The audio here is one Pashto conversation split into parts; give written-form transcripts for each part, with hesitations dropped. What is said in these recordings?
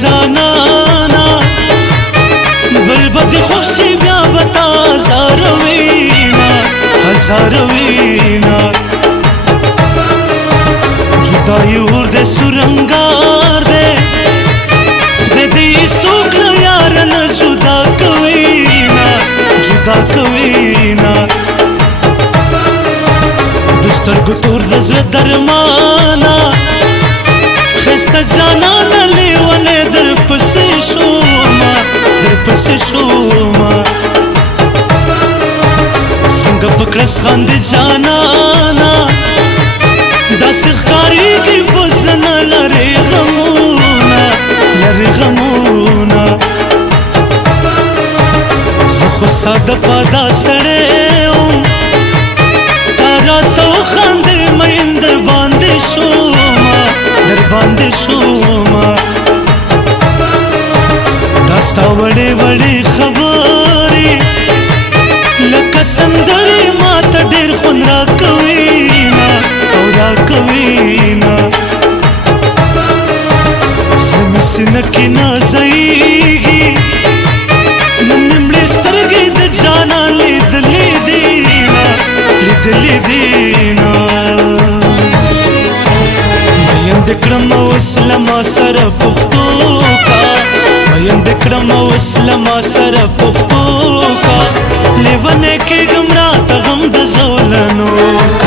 جانانا بل بد خوشی بیا بتا هزار وینا جدائی اور دے سرنگار دے خدے دی سوکھ یارن جدا کوینا دستر گتور دزل درمانا خستا جانانا لیوانے در پسی شوما سنگ پکڑس خاند جانانا دا سخکاری کی بزلنا لرے غمونا زخو سادہ پادا سڑے تارا تو خاندے مین در باندے شوما داستا وڑے وڑے خباری لکا سندری ماتا دیر خون را کوینا سنکی نازئیگی نمڑی سترگی د جانا لیدلی دینا مین دکڑم اسلام سر پختو کا لیوانے کی گمراہ تا غم د زولنو کا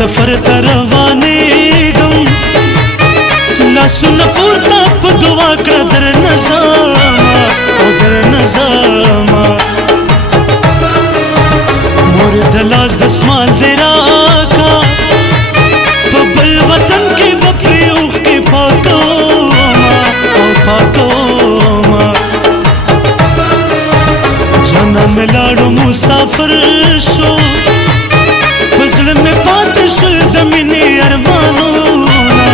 سفر تروانے گم لاسو نپورتا پا دعا کڑا در نظاما مور دلاز دسمال دیرا کا پا بل وطن کی بپری اوخ کی پاکوما جانا ملاڑو مسافر شو فضل میں پات شل دمینی ارمانونا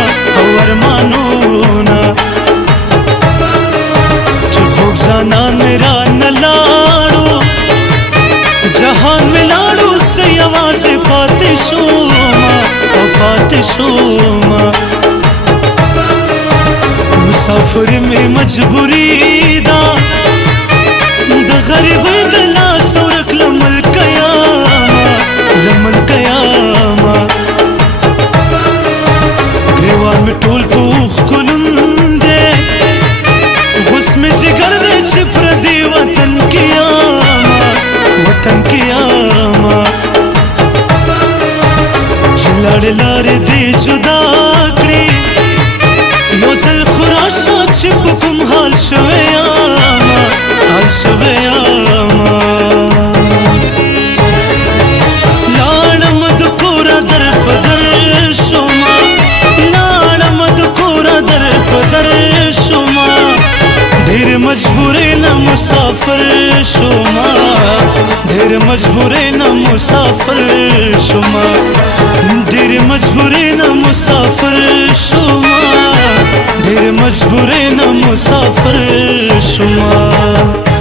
جو خوب زانان میرا نلاڑو جہان میں لاڑو سے آواز پات شوما مسافر میں مجبوری دا غریب دلا سورک لمل قیاما گریوان میں ٹول پوخ کلن دے غس میں زگر دے چپر دی وطن قیاما چلاڑ لارے دے جدا کڑی یو زل خراشا چپ کم حال شویاما ډیر مجبورې نه مسافر شوما ډیر مجبورې نه مسافر شوما